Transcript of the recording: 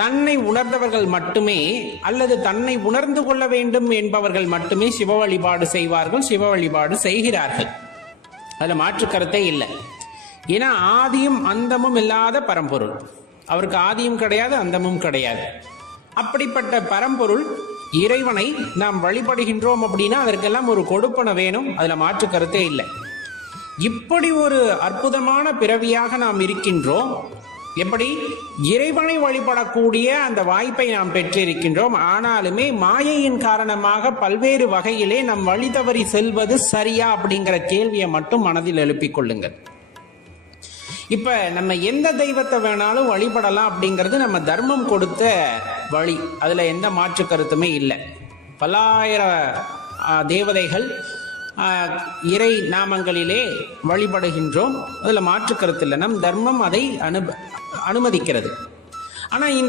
தன்னை உணர்ந்தவர்கள் மட்டுமே அல்லது தன்னை உணர்ந்து கொள்ள வேண்டும் என்பவர்கள் மட்டுமே சிவ வழிபாடு செய்வார்கள், சிவ வழிபாடு செய்கிறார்கள். அதில் மாற்று கருத்தே இல்லை. ஏன்னா ஆதியும் அந்தமும் இல்லாத பரம்பொருள், அவருக்கு ஆதியும் கிடையாது அந்தமும் கிடையாது. அப்படிப்பட்ட பரம்பொருள் இறைவனை நாம் வழிபடுகின்றோம் அப்படின்னா அதற்கெல்லாம் ஒரு கொடுப்பனை வேணும், அதில் மாற்று கருத்தே இல்லை. இப்படி ஒரு அற்புதமான பிறவியாக நாம் இருக்கின்றோம். எப்படி இறைவனை வழிபடக்கூடிய அந்த வாய்ப்பை நாம் பெற்றிருக்கின்றோம். ஆனாலுமே மாயையின் காரணமாக பல்வேறு வகையிலே நம் வழி தவறி செல்வது சரியா அப்படிங்கிற கேள்வியை மட்டும் மனதில் எழுப்பிக் கொள்ளுங்கள். இப்ப நம்ம எந்த தெய்வத்தை வேணாலும் வழிபடலாம் அப்படிங்கிறது நம்ம தர்மம் கொடுத்த வழி, அதுல எந்த மாற்று கருத்துமே இல்லை. பல்லாயிரம் தேவதைகள் இறை நாமங்களிலே வழிபடுகின்றோம், அதுல மாற்று கருத்து இல்லை. நம் தர்மம் அதை அனுமதிக்கிறது. ஆனா